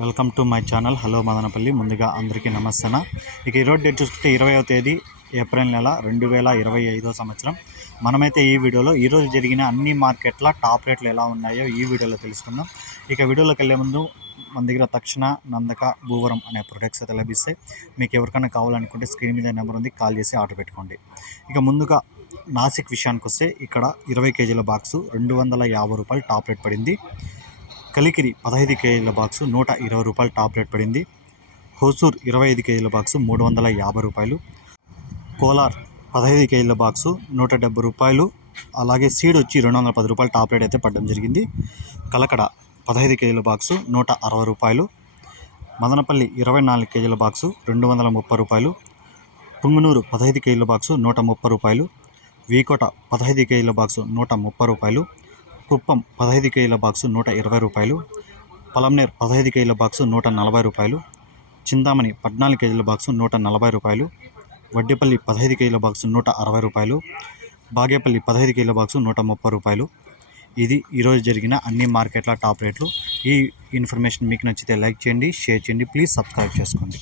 Welcome to my channel. Hello Madanapalle. ముందుగా అందరికీ నమస్తేన. ఇక ఈరోజు డేట్ చూసుకుంటే ఇరవైవ తేదీ ఏప్రిల్ నెల రెండు వేల ఇరవై ఐదో సంవత్సరం. మనమైతే ఈ వీడియోలో ఈరోజు జరిగిన అన్ని మార్కెట్ల టాప్ రేట్లు ఎలా ఉన్నాయో ఈ వీడియోలో తెలుసుకుందాం. ఇక వీడియోలోకి వెళ్ళే ముందు మన దగ్గర తక్షణ నందక భూవరం అనే ప్రొడక్ట్స్ అయితే లభిస్తాయి. మీకు ఎవరికైనా కావాలనుకుంటే స్క్రీన్ మీద నెంబర్ ఉంది కాల్ చేసి ఆర్డర్ పెట్టుకోండి. ఇక ముందుగా నాసిక్ విషయానికి వస్తే ఇక్కడ ఇరవై కేజీల బాక్సు రెండు వందల యాభై రూపాయలు టాప్ రేట్ పడింది. కలికిరి పదహైదు కేజీల బాక్సు నూట ఇరవై రూపాయలు టాప్ రేట్ పడింది. హోసూర్ ఇరవై ఐదు కేజీల బాక్సు మూడు వందల యాభై రూపాయలు. కోలార్ పదహైదు కేజీల బాక్సు నూట డెబ్బై రూపాయలు. అలాగే సీడ్ వచ్చి రెండు వందల పది రూపాయలు టాప్ రేట్ అయితే పడడం జరిగింది. కలకడ పదహైదు కేజీల బాక్సు నూట అరవై రూపాయలు. మదనపల్లి ఇరవై నాలుగు కేజీల బాక్సు రెండు వందల ముప్పై రూపాయలు. పుంగునూరు పదహైదు కేజీల బాక్సు నూట ముప్పై రూపాయలు. వీకోట పదహైదు కేజీల బాక్సు నూట ముప్పై రూపాయలు. కుప్పం పదహైదు కేజీల బాక్సు నూట ఇరవై రూపాయలు పలంనేర్ పదహైదు కేజీల బాక్సు నూట నలభై రూపాయలు చింతామణి పద్నాలుగు కేజీల బాక్సు నూట నలభై రూపాయలు వడ్డేపల్లి పదహైదు కేజీల బాక్సు నూట అరవై రూపాయలు బాగేపల్లి పదహైదు కేజీల బాక్సు నూట ముప్పై రూపాయలు. ఇది ఈరోజు జరిగిన అన్ని మార్కెట్ల టాప్ రేట్లు. ఈ ఇన్ఫర్మేషన్ మీకు నచ్చితే లైక్ చేయండి షేర్ చేయండి ప్లీజ్ సబ్స్క్రైబ్ చేసుకోండి.